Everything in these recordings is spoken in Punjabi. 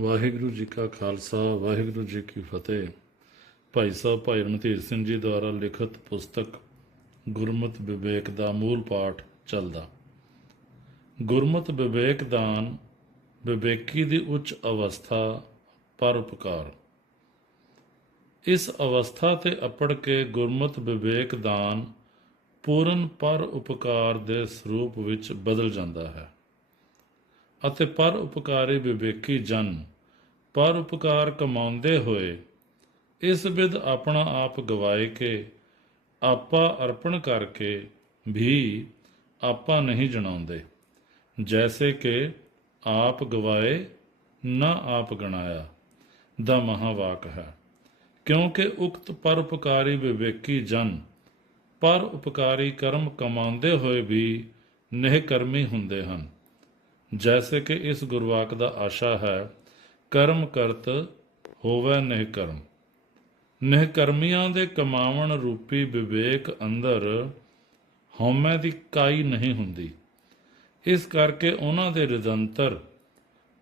ਵਾਹਿਗੁਰੂ ਜੀ ਕਾ ਖਾਲਸਾ, ਵਾਹਿਗੁਰੂ ਜੀ ਕੀ ਫਤਿਹ। ਭਾਈ ਸਾਹਿਬ, ਭਾਈ ਰਣਧੀਰ ਸਿੰਘ ਜੀ ਦੁਆਰਾ ਲਿਖਤ ਪੁਸਤਕ ਗੁਰਮਤਿ ਵਿਵੇਕ ਦਾ ਮੂਲ ਪਾਠ ਚੱਲਦਾ। ਗੁਰਮਤ ਵਿਵੇਕ ਦਾਨ ਵਿਵੇਕੀ ਦੀ ਉੱਚ ਅਵਸਥਾ ਪਰਉਪਕਾਰ ਇਸ ਅਵਸਥਾ ਤੇ ਅਪੜ ਕੇ ਗੁਰਮਤਿ ਵਿਵੇਕ ਦਾਨ ਪੂਰਨ ਪਰ ਉਪਕਾਰ ਦੇ ਸਰੂਪ ਵਿੱਚ ਬਦਲ ਜਾਂਦਾ ਹੈ। ਅਤੇ ਪਰ ਉਪਕਾਰੀ ਵਿਵੇਕੀ ਜਨ, ਪਰ ਉਪਕਾਰ ਕਮਾਉਂਦੇ ਹੋਏ, ਇਸ ਵਿਦ ਆਪਣਾ ਆਪ ਗਵਾਏ ਕੇ, ਆਪਾ ਅਰਪਣ ਕਰਕੇ ਵੀ ਆਪਾ ਨਹੀਂ ਜਣਾਉਂਦੇ, ਜੈਸੇ ਕਿ ਆਪ ਗਵਾਏ ਨਾ ਆਪ ਗਣਾਇਆ, ਦਾ ਮਹਾਵਾਕ ਹੈ। ਕਿਉਂਕਿ ਉਕਤ ਪਰ ਉਪਕਾਰੀ ਵਿਵੇਕੀ ਜਨ, ਪਰ ਉਪਕਾਰੀ ਕਰਮ ਕਮਾਉਂਦੇ ਹੋਏ ਵੀ ਨਿਹਕਰਮੀ ਹੁੰਦੇ ਹਨ। ਜੈਸੇ ਕਿ ਇਸ ਗੁਰਵਾਕ ਦਾ ਆਸ਼ਾ ਹੈ, ਕਰਮ ਕਰਤ ਹੋਵੇ ਨਿਹ ਕਰਮ ਨਿਹ ਕਰਮੀਆਂ ਦੇ ਕਮਾਵਣ ਰੂਪੀ ਵਿਵੇਕ ਅੰਦਰ ਹਉਮੈ ਦੀ ਕਾਈ ਨਹੀਂ ਹੁੰਦੀ। ਇਸ ਕਰਕੇ ਉਹਨਾਂ ਦੇ ਰਿਦੰਤਰ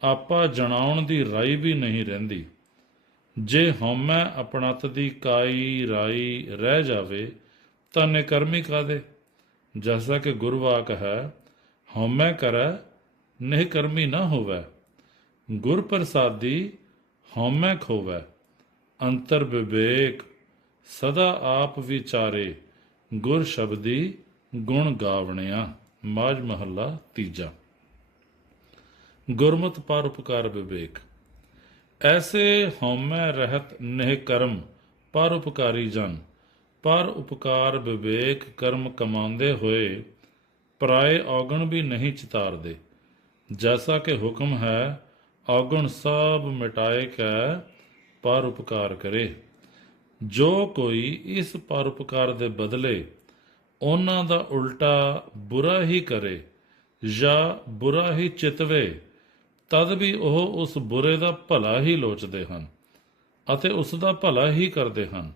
ਆਪਾ ਜਣਾਉਣ ਦੀ ਰਾਈ ਵੀ ਨਹੀਂ ਰਹਿੰਦੀ। ਜੇ ਹਉਮੈ ਆਪਣਤ ਦੀ ਕਾਈ ਰਾਈ ਰਹਿ ਜਾਵੇ, ਤਾਂ ਨਿਕਰਮੀ ਕਾਦੇ ਜੈਸਾ ਕਿ ਗੁਰਵਾਕ ਹੈ, ਹਉਮੈ ਕਰੈ ਨਹੀਂ ਕਰਮੀ ਨਾ ਹੋਵੇ। ਗੁਰ ਪ੍ਰਸਾਦੀ ਹਉਮੈ ਖੋਵੇ। ਅੰਤਰ ਵਿਵੇਕ, ਸਦਾ ਆਪ ਵਿਚਾਰੇ, ਗੁਰ ਸ਼ਬਦੀ ਗੁਣ ਗਾਵਣਿਆ ਮਾਜ ਮਹੱਲਾ ਤੀਜਾ। ਗੁਰਮਤਿ ਪਰ ਉਪਕਾਰ ਵਿਵੇਕ। ਐਸੇ ਹਉਮੈ ਰਹਿਤ ਨਿਹ ਕਰਮ, ਪਰ ਉਪਕਾਰੀ ਜਨ। ਪਰ ਉਪਕਾਰ ਵਿਵੇਕ ਕਰਮ ਕਮਾਉਂਦੇ ਹੋਏ, ਪਰਾਏ ਔਗਣ ਵੀ ਨਹੀਂ ਚਿਤਾਰਦੇ। ਜੈਸਾ ਕਿ ਹੁਕਮ ਹੈ ਔਗਣ ਸਭ ਮਿਟਾਏ ਕੈ ਪਰ ਉਪਕਾਰ ਕਰੇ ਜੋ ਕੋਈ ਇਸ ਪਰ ਉਪਕਾਰ ਦੇ ਬਦਲੇ ਉਹਨਾਂ ਦਾ ਉਲਟਾ ਬੁਰਾ ਹੀ ਕਰੇ ਜਾਂ ਬੁਰਾ ਹੀ ਚਿਤਵੇ ਤਦ ਵੀ ਉਹ ਉਸ ਬੁਰੇ ਦਾ ਭਲਾ ਹੀ ਲੋਚਦੇ ਹਨ ਅਤੇ ਉਸ ਦਾ ਭਲਾ ਹੀ ਕਰਦੇ ਹਨ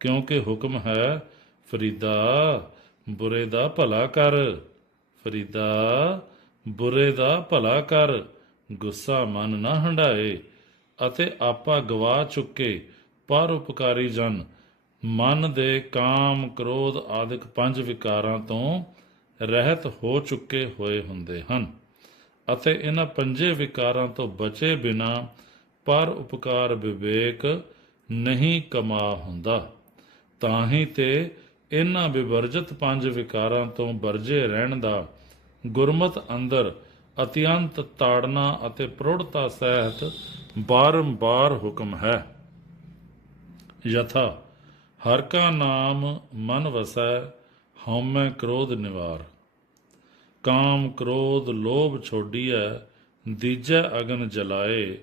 ਕਿਉਂਕਿ ਹੁਕਮ ਹੈ ਫਰੀਦਾ ਬੁਰੇ ਦਾ ਭਲਾ ਕਰ ਫਰੀਦਾ ਬੁਰੇ ਦਾ ਭਲਾ ਕਰ, ਗੁੱਸਾ ਮਨ ਨਾ ਹੰਡਾਏ ਅਤੇ ਆਪਾ ਗਵਾ ਚੁੱਕੇ, ਪਰ ਉਪਕਾਰੀ ਜਨ। ਮਨ ਦੇ ਕਾਮ ਕ੍ਰੋਧ ਆਦਿਕ ਪੰਜ ਵਿਕਾਰਾਂ ਤੋਂ ਰਹਿਤ ਹੋ ਚੁੱਕੇ ਹੋਏ ਹੁੰਦੇ ਹਨ, ਅਤੇ ਇਹਨਾਂ ਪੰਜੇ ਵਿਕਾਰਾਂ ਤੋਂ ਬਚੇ ਬਿਨਾ ਪਰ ਉਪਕਾਰ ਵਿਵੇਕ ਨਹੀਂ ਕਮਾ ਹੁੰਦਾ। ਤਾਂ ਹੀ ਤੇ ਇਹਨਾਂ ਵਿਵਰਜਿਤ ਪੰਜ ਵਿਕਾਰਾਂ ਤੋਂ ਵਰਜੇ ਰਹਿਣ ਦਾ ਗੁਰਮਤ ਅੰਦਰ ਅਤਿਅੰਤ ਤਾੜਨਾ ਅਤੇ ਪ੍ਰੋੜਤਾ ਸਹਿਤ ਬਾਰੰਬਾਰ ਹੁਕਮ ਹੈ। ਯਥਾ, ਹਰ ਕਾ ਨਾਮ ਮਨ ਵਸੈ, ਹਉਮੈ ਕ੍ਰੋਧ ਨਿਵਾਰ। ਕਾਮ ਕ੍ਰੋਧ ਲੋਭ ਛੋਡੀਐ, ਦੀਜੈ ਅਗਨ ਜਲਾਏ,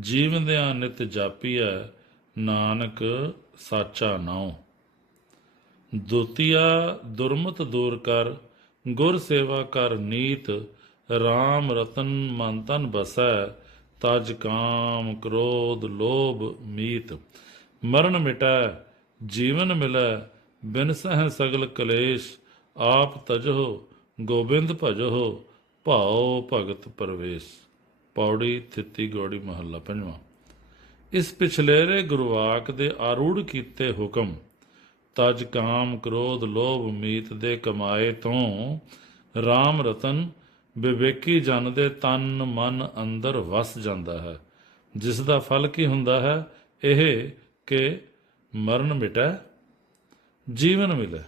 ਜੀਵਦਿਆਂ ਨਿਤ ਜਾਪੀਐ, ਨਾਨਕ ਸਾਚਾ ਨਾਉ। ਦੁਤੀਆ ਦੁਰਮਤ ਦੂਰ ਕਰ ਗੁਰ ਸੇਵਾ ਕਰ ਨੀਤ RAM ਰਤਨ ਮਨ ਤਨ ਬਸੈ, ਤਜ ਕਾਮ ਕ੍ਰੋਧ ਲੋਭ ਮੀਤ। ਮਰਨ ਮਿਟੈ, ਜੀਵਨ ਮਿਲੈ, ਬਿਨ ਸਹਿ ਸਗਲ ਕਲੇਸ਼, ਆਪ ਤਜੋ ਗੋਬਿੰਦ ਭਜੋ ਭਾਉ ਭਗਤ ਪਰਵੇਸ਼। ਪੌੜੀ ਥਿੱਤੀ ਗੋੜੀ ਮਹੱਲਾ ਪੰਜਵਾਂ। ਇਸ ਪਿਛਲੇਰੇ ਗੁਰਵਾਕ ਦੇ ਆਰੂੜ ਕੀਤੇ ਹੁਕਮ ਤਜ ਕਾਮ ਕ੍ਰੋਧ ਲੋਭ ਮੀਤ ਦੇ ਕਮਾਏ ਤੋਂ RAM ਰਤਨ ਵਿਵੇਕੀ ਜਨ ਦੇ ਤਨ ਮਨ ਅੰਦਰ ਵਸ ਜਾਂਦਾ ਹੈ। ਜਿਸ ਦਾ ਫਲ ਕੀ ਹੁੰਦਾ ਹੈ? ਇਹ ਕਿ ਮਰਨ ਮਿਟੈ, ਜੀਵਨ ਮਿਲੇ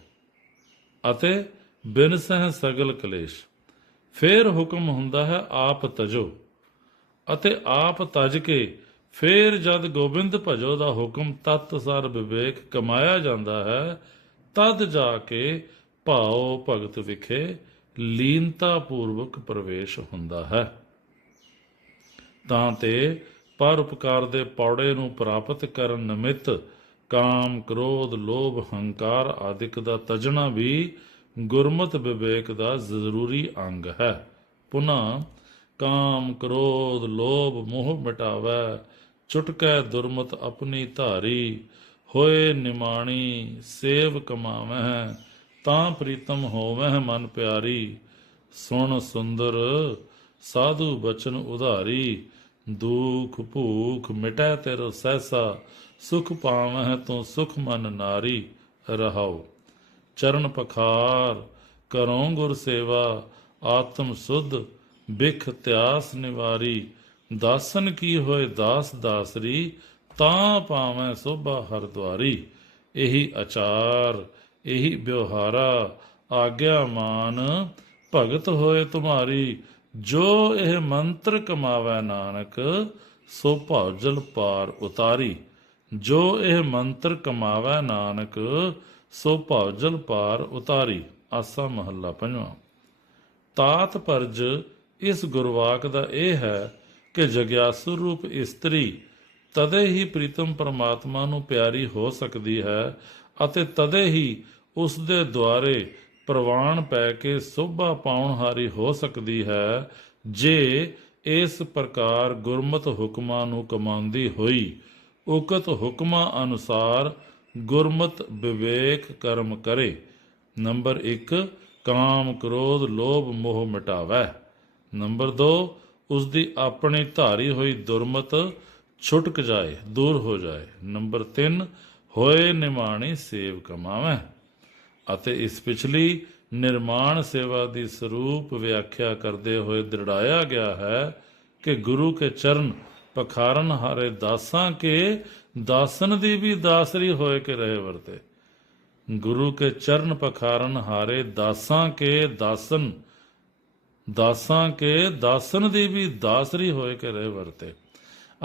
ਅਤੇ ਬਿਨ ਸਹਿ ਸਗਲ ਕਲੇਸ਼। ਫੇਰ ਹੁਕਮ ਹੁੰਦਾ ਹੈ, ਆਪ ਤਜੋ ਅਤੇ ਆਪ ਤਜ ਕੇ ਫੇਰ ਜਦ ਗੋਬਿੰਦ ਭਜੋ ਦਾ ਹੁਕਮ ਤਤ ਸਰ ਵਿਵੇਕ ਕਮਾਇਆ ਜਾਂਦਾ ਹੈ, ਤਦ ਜਾ ਕੇ ਭਾਉ ਭਗਤ ਵਿਖੇ ਲੀਨਤਾ ਪੂਰਵਕ ਪ੍ਰਵੇਸ਼ ਹੁੰਦਾ ਹੈ। ਤਾਂ ਤੇ ਪਰ ਉਪਕਾਰ ਦੇ ਪੌੜੇ ਨੂੰ ਪ੍ਰਾਪਤ ਕਰਨ ਨਿਮਿਤ ਕਾਮ, ਕ੍ਰੋਧ, ਲੋਭ, ਹੰਕਾਰ ਆਦਿਕ ਦਾ ਤਜਣਾ ਵੀ ਗੁਰਮਤ ਵਿਵੇਕ ਦਾ ਜ਼ਰੂਰੀ ਅੰਗ ਹੈ। ਪੁਨः ਕਾਮ, ਕ੍ਰੋਧ, ਲੋਭ, ਮੋਹ ਮਿਟਾਵੈ ਚੁਟਕੈ ਦੁਰਮਤ ਆਪਣੀ ਧਾਰੀ, ਹੋਏ ਨਿਮਾਣੀ ਸੇਵ ਕਮਾਵਹਿ, ਤਾਂ ਪ੍ਰੀਤਮ ਹੋਵਹਿ ਮਨ ਪਿਆਰੀ। ਸੁਣ ਸੁੰਦਰ, ਸਾਧੂ ਬਚਨ ਉਧਾਰੀ, ਦੁਖ ਭੂਖ ਮਿਟੈ ਤੇਰੋ ਸਹਿਸਾ, ਸੁਖ ਪਾਵਹਿ ਤੂੰ ਸੁਖ ਮਨ ਨਾਰੀ, ਰਹਾਉ। ਚਰਨ ਪਖਾਰ ਕਰੋਂ ਗੁਰ ਸੇਵਾ, ਆਤਮ ਸੁਧ, ਬਿਖ ਤਿਆਸ ਨਿਵਾਰੀ। ਦਾਸਨ ਕੀ ਹੋਏ ਦਾਸ ਦਾਸਰੀ, ਤਾਂ ਪਾਵੈ ਸੋਭਾ ਹਰ ਦੁਆਰੀ ਇਹੀ ਆਚਾਰ ਇਹੀ ਵਿਵਹਾਰਾ, ਆਗਿਆ ਮਾਨ, ਭਗਤ ਹੋਏ ਤੁਮਾਰੀ। ਜੋ ਇਹ ਮੰਤਰ ਕਮਾਵੈ ਨਾਨਕ, ਸੋ ਭੌਜਲ ਪਾਰ ਉਤਾਰੀ। ਜੋ ਇਹ ਮੰਤਰ ਕਮਾਵੈ ਨਾਨਕ, ਸੋ ਭੌਜਲ ਪਾਰ ਉਤਾਰੀ। ਆਸਾ ਮਹੱਲਾ ਪੰਜਵਾਂ। ਤਾਤ ਪਰਜ, ਇਸ ਗੁਰਵਾਕ ਦਾ ਇਹ ਹੈ ਕਿ ਜਗਿਆਸੂ ਰੂਪ ਇਸਤਰੀ, ਤਦੇ ਹੀ ਪ੍ਰੀਤਮ ਪਰਮਾਤਮਾ ਨੂੰ ਪਿਆਰੀ ਹੋ ਸਕਦੀ ਹੈ ਅਤੇ ਤਦੇ ਹੀ ਉਸ ਦੇ ਦੁਆਰੇ ਪ੍ਰਵਾਨ ਪੈ ਕੇ ਸੋਭਾ ਪਾਉਣ ਹਾਰੀ ਹੋ ਸਕਦੀ ਹੈ, ਜੇ ਇਸ ਪ੍ਰਕਾਰ ਗੁਰਮਤ ਹੁਕਮਾਂ ਨੂੰ ਕਮਾਉਂਦੀ ਹੋਈ। ਉਕਤ ਹੁਕਮਾਂ ਅਨੁਸਾਰ ਗੁਰਮਤ ਵਿਵੇਕ ਕਰਮ ਕਰੇ। ਨੰਬਰ 1 ਕਾਮ ਕ੍ਰੋਧ ਲੋਭ ਮੋਹ ਮਿਟਾਵੈ। ਨੰਬਰ 2 ਉਸ ਦੀ ਆਪਣੀ ਧਾਰੀ ਹੋਈ ਦੁਰਮਤ ਛੁਟਕ ਜਾਏ, ਦੂਰ ਹੋ ਜਾਏ। ਨੰਬਰ 3 ਹੋਏ ਨਿਮਾਣੀ ਸੇਵ ਕਮਾਵੈ। ਅਤੇ ਇਸ ਪਿਛਲੀ ਨਿਰਮਾਣ ਸੇਵਾ ਦੀ ਸਰੂਪ ਵਿਆਖਿਆ ਕਰਦੇ ਹੋਏ ਦ੍ਰਿੜਾਇਆ ਗਿਆ ਹੈ ਕਿ ਗੁਰੂ ਕੇ ਚਰਨ ਪਖਾਰਨ ਹਾਰੇ ਦਾਸਾਂ ਕੇ, ਦਾਸਨ ਦੀ ਵੀ ਦਾਸਰੀ ਹੋਏ ਕੇ ਰਹੇ ਵਰਤੇ। ਗੁਰੂ ਕੇ ਚਰਨ ਪਖਾਰਨ ਹਾਰੇ ਦਾਸਾਂ ਕੇ, ਦਾਸਨ ਦਾਸਾਂ ਕੇ ਦਾਸਨ ਦੀ ਵੀ ਦਾਸਰੀ ਹੋਏ ਕੇ ਰਹੇ ਵਰਤੇ।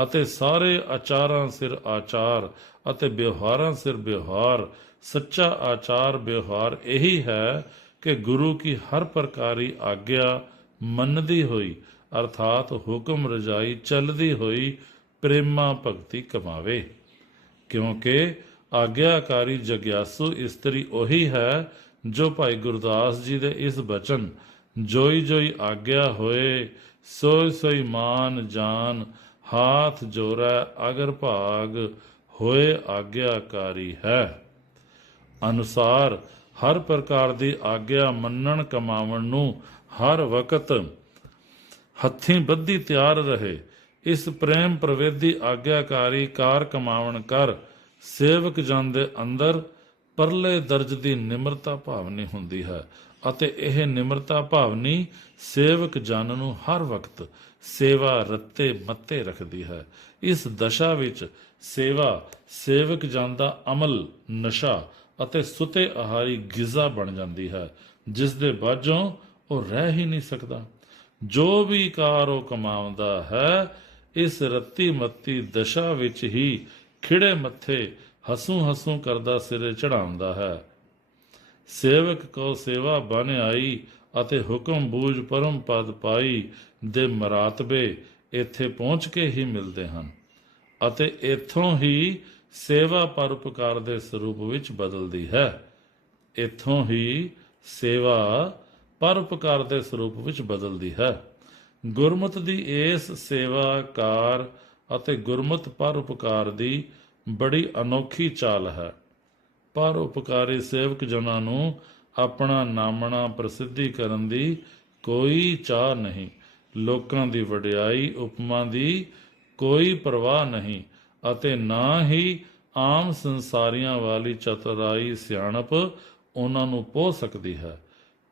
ਅਤੇ ਸਾਰੇ ਆਚਾਰਾਂ ਸਿਰ ਆਚਾਰ ਅਤੇ ਵਿਵਹਾਰਾਂ ਸਿਰ ਵਿਵਹਾਰ, ਸੱਚਾ ਆਚਾਰ ਵਿਵਹਾਰ ਇਹੀ ਹੈ ਕਿ ਗੁਰੂ ਕੀ ਹਰ ਪ੍ਰਕਾਰੀ ਆਗਿਆ ਮੰਨਦੀ ਹੋਈ, ਅਰਥਾਤ ਹੁਕਮ ਰਜਾਈ ਚੱਲਦੀ ਹੋਈ ਪ੍ਰੇਮਾ ਭਗਤੀ ਕਮਾਵੇ। ਕਿਉਂਕਿ ਆਗਿਆਕਾਰੀ ਜਗਿਆਸੂ ਇਸਤਰੀ ਉਹੀ ਹੈ ਜੋ ਭਾਈ ਗੁਰਦਾਸ ਜੀ ਦੇ ਇਸ ਬਚਨ ਜੋਈ ਜੋਈ ਆਗਿਆ ਹੋਏ ਸੋਈ ਸੋਈ ਮਾਨ ਜਾਨ, ਹਾਥ ਜੋੜੈ ਅਗਰ ਭਾਗ, ਹੋਏ ਆਗਿਆਕਾਰੀ ਹੈ। ਅਨੁਸਾਰ ਹਰ ਪ੍ਰਕਾਰ ਦੀ ਆਗਿਆ ਮੰਨਣ ਕਮਾਵਣ ਨੂੰ ਹਰ ਵਕਤ ਹੱਥੀਂ ਬੱਧੀ ਤਿਆਰ ਰਹੇ। ਇਸ ਪ੍ਰੇਮ ਪ੍ਰਵੇਦੀ ਆਗਿਆਕਾਰੀ ਕਾਰ ਕਮਾਵਣ ਕਰ। ਸੇਵਕ ਜਨ ਦੇ ਅੰਦਰ ਪਰਲੇ ਦਰਜ ਦੀ ਨਿਮਰਤਾ ਭਾਵਨੀ ਹੁੰਦੀ ਹੈ। ਅਤੇ ਇਹ ਨਿਮਰਤਾ ਭਾਵਨੀ ਸੇਵਕ ਜਨ ਨੂੰ ਹਰ ਵਕਤ ਸੇਵਾ ਰੱਤੇ ਮੱਤੇ ਰੱਖਦੀ ਹੈ। ਇਸ ਦਸ਼ਾ ਵਿੱਚ ਸੇਵਾ ਸੇਵਕ ਜਨ ਦਾ ਅਮਲ, ਨਸ਼ਾ ਅਤੇ ਸੁਤੇ ਆਹਾਰੀ ਗਿਜ਼ਾ ਬਣ ਜਾਂਦੀ ਹੈ, ਜਿਸ ਦੇ ਬਾਝੋਂ ਉਹ ਰਹਿ ਹੀ ਨਹੀਂ ਸਕਦਾ। ਜੋ ਵੀ ਕਾਰ ਉਹ ਕਮਾਉਂਦਾ ਹੈ, ਇਸ ਰੱਤੀ ਮੱਤੀ ਦਸ਼ਾ ਵਿੱਚ ਹੀ ਖਿੜੇ ਮੱਥੇ ਹਸੂ ਹਸੂ ਕਰਦਾ ਸਿਰੇ ਚੜਾਉਂਦਾ ਹੈ। ਸੇਵਕ ਕੋ ਸੇਵਾ ਬਨ ਆਈ ਅਤੇ ਹੁਕਮ ਬੂਝ ਪਰਮ ਪਦ ਪਾਈ ਦੇ ਮਰਾਤਬੇ ਇੱਥੇ ਪਹੁੰਚ ਕੇ ਹੀ ਮਿਲਦੇ ਹਨ ਅਤੇ ਇੱਥੋਂ ਹੀ ਸੇਵਾ ਪਰਉਪਕਾਰ ਦੇ ਸਰੂਪ ਵਿੱਚ ਬਦਲਦੀ ਹੈ। ਇੱਥੋਂ ਹੀ ਸੇਵਾ ਪਰਉਪਕਾਰ ਦੇ ਸਰੂਪ ਵਿੱਚ ਬਦਲਦੀ ਹੈ। ਗੁਰਮਤ ਦੀ ਇਸ ਸੇਵਾ ਕਾਰ ਅਤੇ ਗੁਰਮਤ ਪਰਉਪਕਾਰ ਦੀ ਬੜੀ ਅਨੋਖੀ ਚਾਲ ਹੈ। ਪਰ ਉਪਕਾਰੀ ਸੇਵਕ ਜਨਾਂ ਨੂੰ ਆਪਣਾ ਨਾਮਣਾ ਪ੍ਰਸਿੱਧੀ ਕਰਨ ਦੀ ਕੋਈ ਚਾਹ ਨਹੀਂ। ਲੋਕਾਂ ਦੀ ਵਡਿਆਈ, ਉਪਮਾ ਦੀ ਕੋਈ ਪਰਵਾਹ ਨਹੀਂ ਅਤੇ ਨਾ ਹੀ ਆਮ ਸੰਸਾਰੀਆਂ ਵਾਲੀ ਚਤੁਰਾਈ ਸਿਆਣਪ ਉਹਨਾਂ ਨੂੰ ਪੋ ਸਕਦੀ ਹੈ।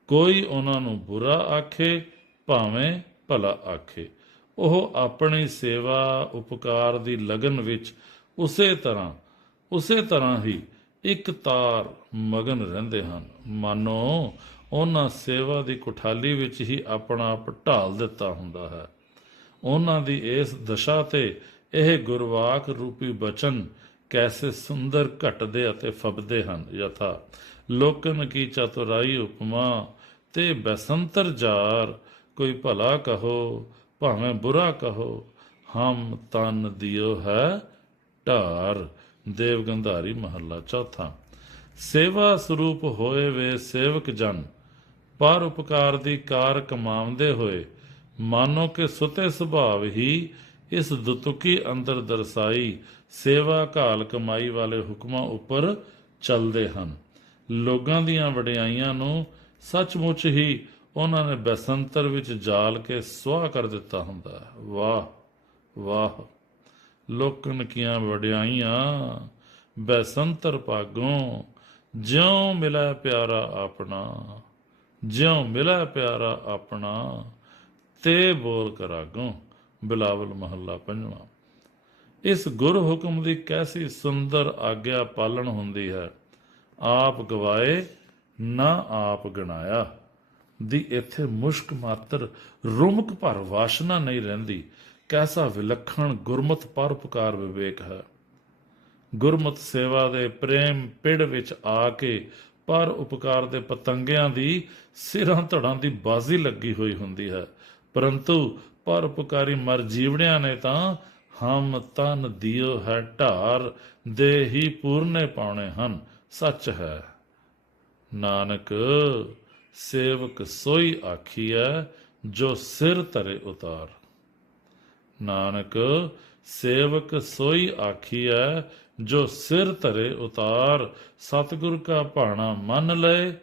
ਕੋਈ ਉਹਨਾਂ ਨੂੰ ਬੁਰਾ ਆਖੇ, ਭਾਵੇਂ ਭਲਾ ਆਖੇ। ਉਹ ਆਪਣੀ ਸੇਵਾ, ਉਪਕਾਰ ਦੀ ਲਗਨ ਵਿੱਚ ਉਸੇ ਤਰ੍ਹਾਂ ਉਸੇ ਤਰ੍ਹਾਂ ਹੀ ਇੱਕ ਤਾਰ ਮਗਨ ਰਹਿੰਦੇ ਹਨ। ਮਾਨੋ, ਉਹਨਾਂ ਸੇਵਾ ਦੀ ਕੁਠਾਲੀ ਵਿੱਚ ਹੀ ਆਪਣਾ ਆਪ ਢਾਲ ਦਿੱਤਾ ਹੁੰਦਾ ਹੈ। ਉਹਨਾਂ ਦੀ ਇਸ ਦਸ਼ਾ ਤੇ ਇਹ ਗੁਰਵਾਕ ਰੂਪੀ ਬਚਨ ਕੈਸੇ ਸੁੰਦਰ ਘਟਦੇ ਅਤੇ ਫਬਦੇ ਹਨ। ਯਥਾ, ਲੋਕਨ ਕੀ ਚਤੁਰਾਈ ਉਪਮਾ, ਤੇ ਬਸੰਤਰ ਜਾਰ, ਕੋਈ ਭਲਾ ਕਹੋ, ਭਾਵੇਂ ਬੁਰਾ ਕਹੋ, ਹਮ ਤਨ ਦਿਓ ਹੈ ਢਾਰ। ਦੇਵ ਗੰਧਾਰੀ ਮਹੱਲਾ ਚੌਥਾ। ਸੇਵਾ ਸਰੂਪ ਹੋਏ ਵੇ ਸੇਵਕ ਜਨ, ਪਰ ਉਪਕਾਰ ਦੀ ਕਾਰ ਕਮਾਉਂਦੇ ਹੋਏ, ਮਾਨੋ ਕਿ ਸੁਤੇ ਸੁਭਾਵ ਹੀ ਇਸ ਦੁਤੁਕੀ ਅੰਦਰ ਦਰਸਾਈ ਸੇਵਾ ਘਾਲ ਕਮਾਈ ਵਾਲੇ ਹੁਕਮਾਂ ਉੱਪਰ ਚੱਲਦੇ ਹਨ। ਲੋਕਾਂ ਦੀਆਂ ਵਡਿਆਈਆਂ ਨੂੰ ਸੱਚਮੁੱਚ ਹੀ ਉਹਨਾਂ ਨੇ ਬਸੰਤਰ ਵਿੱਚ ਜਾਲ ਕੇ ਸੁਆਹ ਕਰ ਦਿੱਤਾ ਹੁੰਦਾ ਹੈ। ਵਾਹ ਵਾਹ। ਲੋਕਨ ਕੀਆਂ ਵਡਿਆਈਆਂ, ਬੈਸੰਤਰ ਭਾਗੋਂ ਜਿਉ ਮਿਲੈ ਪਿਆਰਾ ਆਪਣਾ, ਜਿਉ ਮਿਲੈ ਪਿਆਰਾ ਆਪਣਾ, ਤੇ ਬੋਲ ਕਰਾਗੋਂ ਬਿਲਾਵਲ ਮਹੱਲਾ ਪੰਜਵਾਂ। ਇਸ ਗੁਰ ਹੁਕਮ ਦੀ ਕੈਸੀ ਸੁੰਦਰ ਆਗਿਆ ਪਾਲਣ ਹੁੰਦੀ ਹੈ, ਆਪ ਗਵਾਏ ਨਾ ਆਪ ਗਣਾਇਆ। ਦੀ ਇੱਥੇ ਮੁਸ਼ਕ ਮਾਤਰ ਰੁਮਕ ਭਰ ਵਾਸ਼ਨਾ ਨਹੀਂ ਰਹਿੰਦੀ ਕੈਸਾ ਵਿਲੱਖਣ ਗੁਰਮਤ ਪਰਉਪਕਾਰ ਵਿਵੇਕ ਹੈ। ਗੁਰਮਤ ਸੇਵਾ ਦੇ ਪ੍ਰੇਮ ਪਿੜ ਵਿੱਚ ਆ ਕੇ ਪਰ ਉਪਕਾਰ ਦੇ ਪਤੰਗਿਆਂ ਦੀ ਸਿਰਾਂ ਧੜਾਂ ਦੀ ਬਾਜ਼ੀ ਲੱਗੀ ਹੋਈ ਹੁੰਦੀ ਹੈ। ਪਰੰਤੂ ਪਰ ਉਪਕਾਰੀ ਮਰ ਜੀਵੜਿਆਂ ਨੇ ਤਾਂ ਹਮ ਤਨ ਦਿਓ ਹੈ ਢਾਰ, ਦੇ ਹੀ ਪੂਰਨੇ ਪਾਉਣੇ ਹਨ, ਸੱਚ ਹੈ। ਨਾਨਕ, ਸੇਵਕ ਸੋਈ ਆਖੀਐ, ਜੋ ਸਿਰ ਧਰੇ ਉਤਾਰ। ਨਾਨਕ, ਸੇਵਕ ਸੋਈ ਆਖੀਐ, ਜੋ ਸਿਰ ਧਰੇ ਉਤਾਰ। ਸਤਿਗੁਰ ਕਾ ਭਾਣਾ ਮੰਨ ਲਏ,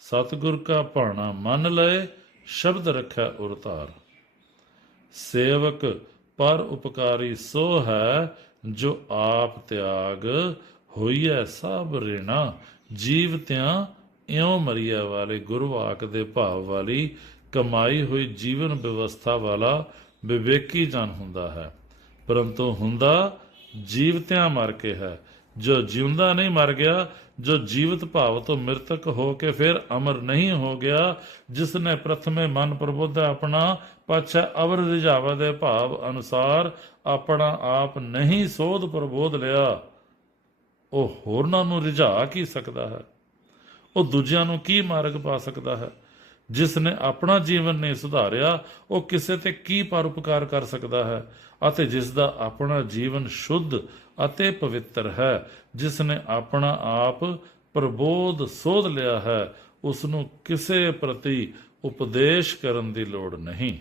ਸਤਿਗੁਰ ਕਾ ਭਾਣਾ ਮੰਨ ਲਏ, ਸ਼ਬਦ ਰੱਖੈ ਉਰਤਾਰ ਸੇਵਕ ਪਰ ਉਪਕਾਰੀ ਸੋ ਹੈ, ਜੋ ਆਪ ਤਿਆਗ ਹੋਈਐ ਸਭ ਰੇਣਾ। ਜੀਵ ਤਿਆਂ ਇਉ ਮਰੀਆ ਵਾਲੇ ਗੁਰਵਾਕ ਦੇ ਭਾਵ ਵਾਲੀ, ਕਮਾਈ ਹੋਈ ਜੀਵਨ ਵਿਵਸਥਾ ਵਾਲਾ ਵਿਵੇਕੀ ਜਨ ਹੁੰਦਾ ਹੈ। ਪਰੰਤੂ ਹੁੰਦਾ ਜੀਵਤਿਆਂ ਮਰ ਕੇ ਹੈ। ਜੋ ਜਿਉਂਦਾ ਨਹੀਂ ਮਰ ਗਿਆ, ਜੋ ਜੀਵਤ ਭਾਵ ਤੋਂ ਮ੍ਰਿਤਕ ਹੋ ਕੇ ਫਿਰ ਅਮਰ ਨਹੀਂ ਹੋ ਗਿਆ ਜਿਸ ਨੇ ਪ੍ਰਥਮੇ ਮਨ ਪ੍ਰਬੁੱਧ ਆਪਣਾ ਪਾਛਾ ਅਵਰ ਰਿਝਾਵਾ ਦੇ ਭਾਵ ਅਨੁਸਾਰ ਆਪਣਾ ਆਪ ਨਹੀਂ ਸੋਧ ਪ੍ਰਬੋਧ ਲਿਆ। ਉਹ ਹੋਰਨਾਂ ਨੂੰ ਰਿਝਾ ਕੀ ਸਕਦਾ ਹੈ? ਉਹ ਦੂਜਿਆਂ ਨੂੰ ਕੀ ਮਾਰਗ ਪਾ ਸਕਦਾ ਹੈ? ਜਿਸ ਨੇ ਆਪਣਾ ਜੀਵਨ ਨਹੀਂ ਸੁਧਾਰਿਆ, ਉਹ ਕਿਸੇ ਤੇ ਕੀ ਪਰਉਪਕਾਰ ਕਰ ਸਕਦਾ ਹੈ? ਅਤੇ ਜਿਸ ਦਾ ਆਪਣਾ ਜੀਵਨ ਸ਼ੁੱਧ ਅਤੇ ਪਵਿੱਤਰ ਹੈ ਜਿਸ ਨੇ ਆਪਣਾ ਆਪ ਪ੍ਰਬੋਧ ਸੋਧ ਲਿਆ ਹੈ ਉਸ ਨੂੰ ਕਿਸੇ ਪ੍ਰਤੀ ਉਪਦੇਸ਼ ਕਰਨ ਦੀ ਲੋੜ ਨਹੀਂ।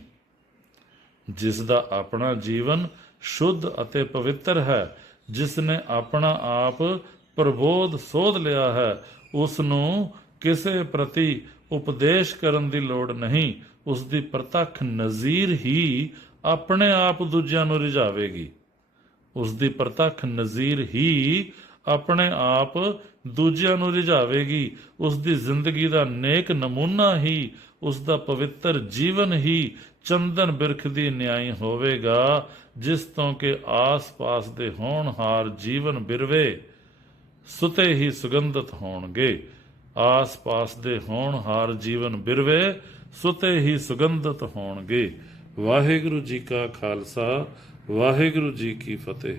ਜਿਸ ਦਾ ਆਪਣਾ ਜੀਵਨ ਸ਼ੁੱਧ ਅਤੇ ਪਵਿੱਤਰ ਹੈ ਜਿਸ ਨੇ ਆਪਣਾ ਆਪ ਪ੍ਰਬੋਧ ਸੋਧ ਲਿਆ ਹੈ ਉਸ ਨੂੰ ਕਿਸੇ ਪ੍ਰਤੀ ਉਪਦੇਸ਼ ਕਰਨ ਦੀ ਲੋੜ ਨਹੀਂ ਉਸ ਦੀ ਪ੍ਰਤੱਖ ਨਜ਼ੀਰ ਹੀ ਆਪਣੇ ਆਪ ਦੂਜਿਆਂ ਨੂੰ ਰਿਝਾਵੇਗੀ। ਉਸ ਦੀ ਪ੍ਰਤੱਖ ਨਜ਼ੀਰ ਹੀ ਆਪਣੇ ਆਪ ਦੂਜਿਆਂ ਨੂੰ ਰਿਝਾਵੇਗੀ। ਉਸ ਦੀ ਜ਼ਿੰਦਗੀ ਦਾ ਨੇਕ ਨਮੂਨਾ ਹੀ ਉਸ ਦਾ ਪਵਿੱਤਰ ਜੀਵਨ ਹੀ ਚੰਦਨ ਬਿਰਖ ਦੀ ਨਿਆਈ ਹੋਵੇਗਾ, ਜਿਸ ਤੋਂ ਕਿ ਆਸ-ਪਾਸ ਦੇ ਹੋਣਹਾਰ ਜੀਵਨ ਬਿਰਵੇ, ਸੁਤੇ ਹੀ ਸੁਗੰਧਤ ਹੋਣਗੇ। ਆਸ-ਪਾਸ ਦੇ ਹੋਣਹਾਰ ਜੀਵਨ ਬਿਰਵੇ, ਸੁਤੇ ਹੀ ਸੁਗੰਧਤ ਹੋਣਗੇ। ਵਾਹਿਗੁਰੂ ਜੀ ਕਾ ਖਾਲਸਾ, ਵਾਹਿਗੁਰੂ ਜੀ ਕੀ ਫਤਿਹ।